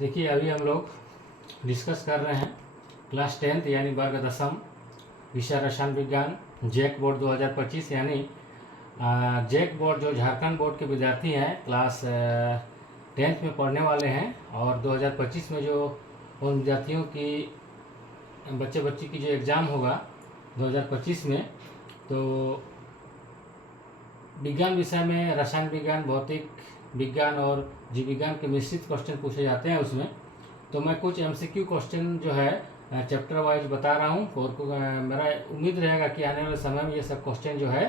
देखिए अभी हम लोग डिस्कस कर रहे हैं क्लास 10th यानी वर्ग दसम विषय रसायन विज्ञान जैक बोर्ड 2025 यानी जैक बोर्ड जो झारखंड बोर्ड के विद्यार्थी हैं क्लास 10th में पढ़ने वाले हैं और 2025 में जो उन विद्यार्थियों की बच्चे बच्ची की जो एग्ज़ाम होगा 2025 में, तो विज्ञान विषय में रसायन विज्ञान, भौतिक विज्ञान और जीव विज्ञान के मिश्रित क्वेश्चन पूछे जाते हैं उसमें। तो मैं कुछ एमसीक्यू क्वेश्चन जो है चैप्टर वाइज बता रहा हूँ और मेरा उम्मीद रहेगा कि आने वाले समय में ये सब क्वेश्चन जो है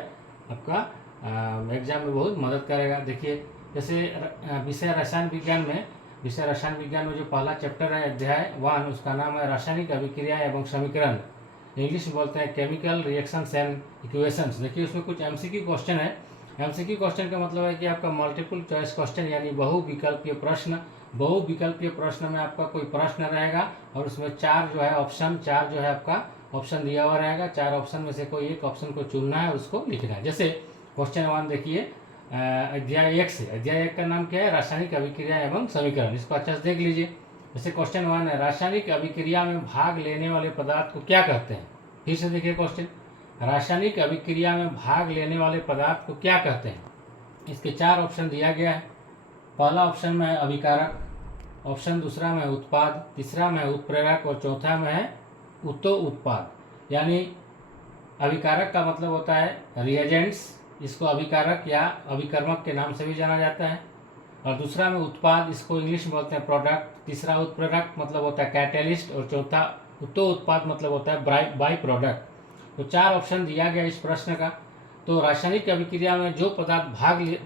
आपका एग्जाम में बहुत मदद करेगा। देखिए जैसे विषय रसायन विज्ञान में जो पहला चैप्टर है अध्याय 1, उसका नाम है रासायनिक अभिक्रिया एवं समीकरण, इंग्लिश में बोलते हैं केमिकल रिएक्शंस एंड इक्वेशंस। देखिए उसमें कुछ एमसीक्यू क्वेश्चन है। एमसीक्यू क्वेश्चन का मतलब है कि आपका मल्टीपल चॉइस क्वेश्चन यानी बहुविकल्पीय प्रश्न। बहुविकल्पीय प्रश्न में आपका कोई प्रश्न रहेगा और उसमें चार जो है आपका ऑप्शन दिया हुआ रहेगा। 4 ऑप्शन में से कोई एक ऑप्शन को चुनना है और उसको लिखना है। जैसे क्वेश्चन 1 देखिए अध्याय 1 से। अध्याय 1 का नाम क्या है? रासायनिक अभिक्रिया एवं समीकरण। इसको अच्छे से देख लीजिए। जैसे क्वेश्चन 1 है, रासायनिक अभिक्रिया में भाग लेने वाले पदार्थ को क्या कहते हैं? फिर से देखिए क्वेश्चन, रासायनिक अभिक्रिया में भाग लेने वाले पदार्थ को क्या कहते हैं? इसके 4 ऑप्शन दिया गया है। पहला ऑप्शन में है अभिकारक, ऑप्शन दूसरा में उत्पाद, तीसरा में उत्प्रेरक और चौथा में है उत्पाद। यानी अभिकारक का मतलब होता है रिएजेंट्स, इसको अभिकारक या अभिकर्मक के नाम से भी जाना जाता है। और दूसरा में उत्पाद, इसको इंग्लिश में बोलते हैं प्रोडक्ट। तीसरा उत्प्रेरक मतलब होता है कैटेलिस्ट और चौथा उत्पाद मतलब होता है बाई प्रोडक्ट। तो 4 ऑप्शन दिया गया इस प्रश्न का। तो रासायनिक अभिक्रिया में जो पदार्थ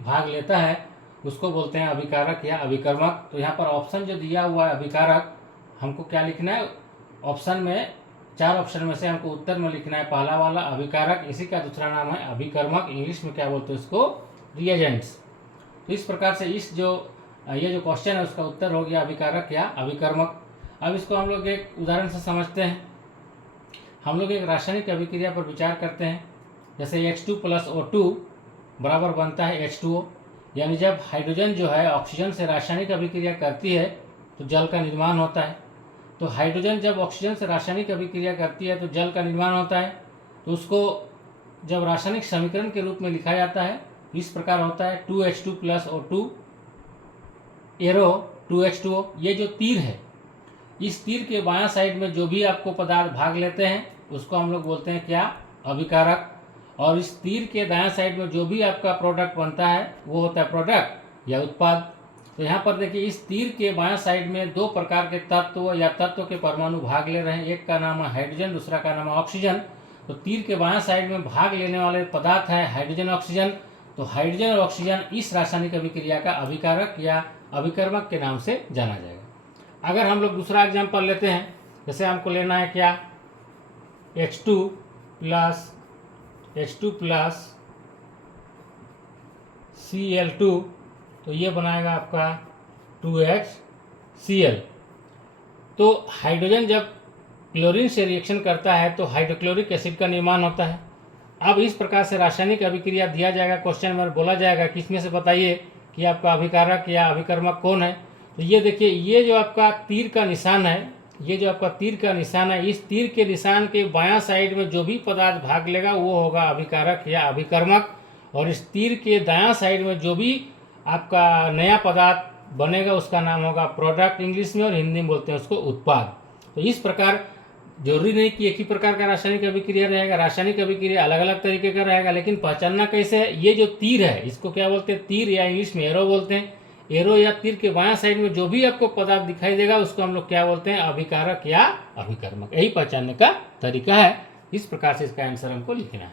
भाग लेता है उसको बोलते हैं अभिकारक या अभिकर्मक। तो यहाँ पर ऑप्शन जो दिया हुआ है अभिकारक, हमको क्या लिखना है? ऑप्शन में 4 ऑप्शन में से हमको उत्तर में लिखना है पहला वाला अभिकारक। इसी का दूसरा नाम है अभिकर्मक, इंग्लिश में क्या बोलते हैं उसको? रिएजेंट्स। तो इस प्रकार से ये जो क्वेश्चन है उसका उत्तर हो गया अभिकारक या अभिकर्मक। अब इसको हम लोग एक उदाहरण से समझते हैं। हम लोग एक रासायनिक अभिक्रिया पर विचार करते हैं। जैसे H2 + O2 बराबर बनता है H2O, यानी जब हाइड्रोजन जो है ऑक्सीजन से रासायनिक अभिक्रिया करती है तो जल का निर्माण होता है। तो हाइड्रोजन जब ऑक्सीजन से रासायनिक अभिक्रिया करती है तो जल का निर्माण होता है। तो उसको जब रासायनिक समीकरण के रूप में लिखा जाता है इस प्रकार होता है 2H2 + O2 एरो 2H2O। ये जो तीर है, इस तीर के बायां साइड में जो भी आपको पदार्थ भाग लेते हैं उसको हम लोग बोलते हैं क्या? अभिकारक। और इस तीर के दायां साइड में जो भी आपका प्रोडक्ट बनता है वो होता है प्रोडक्ट या उत्पाद। तो यहाँ पर देखिए इस तीर के बायां साइड में 2 प्रकार के तत्व के परमाणु भाग ले रहे हैं। एक का नाम है हाइड्रोजन, दूसरा का नाम है ऑक्सीजन। तो तीर के बायां साइड में भाग लेने वाले पदार्थ है हाइड्रोजन ऑक्सीजन। तो हाइड्रोजन और ऑक्सीजन इस रासायनिक अभिक्रिया का अभिकारक या अभिकर्मक के नाम से जाना जाएगा। अगर हम लोग दूसरा एग्जाम्पल लेते हैं, जैसे हमको लेना है क्या? H2 + Cl2, तो ये बनाएगा आपका 2HCl। तो हाइड्रोजन जब क्लोरीन से रिएक्शन करता है तो हाइड्रोक्लोरिक एसिड का निर्माण होता है। अब इस प्रकार से रासायनिक अभिक्रिया दिया जाएगा, क्वेश्चन में बोला जाएगा कि इसमें से बताइए कि आपका अभिकारक या अभिकर्मक कौन है। तो ये देखिए ये जो आपका तीर का निशान है, इस तीर के निशान के बायां साइड में जो भी पदार्थ भाग लेगा वो होगा अभिकारक या अभिकर्मक। और इस तीर के दायां साइड में जो भी आपका नया पदार्थ बनेगा उसका नाम होगा प्रोडक्ट इंग्लिश में, और हिंदी में बोलते हैं उसको उत्पाद। तो इस प्रकार जरूरी नहीं कि एक ही प्रकार का रासायनिक अभिक्रिया रहेगा, रासायनिक अभिक्रिया अलग अलग तरीके का रहेगा। लेकिन पहचानना कैसे है? ये जो तीर है इसको क्या बोलते हैं? तीर या इंग्लिश में एरो बोलते हैं। एरो या तीर के बायां साइड में जो भी आपको पदार्थ दिखाई देगा उसको हम लोग क्या बोलते हैं? अभिकारक या अभिकर्मक। यही पहचानने का तरीका है। इस प्रकार से इसका आंसर हमको लिखना है।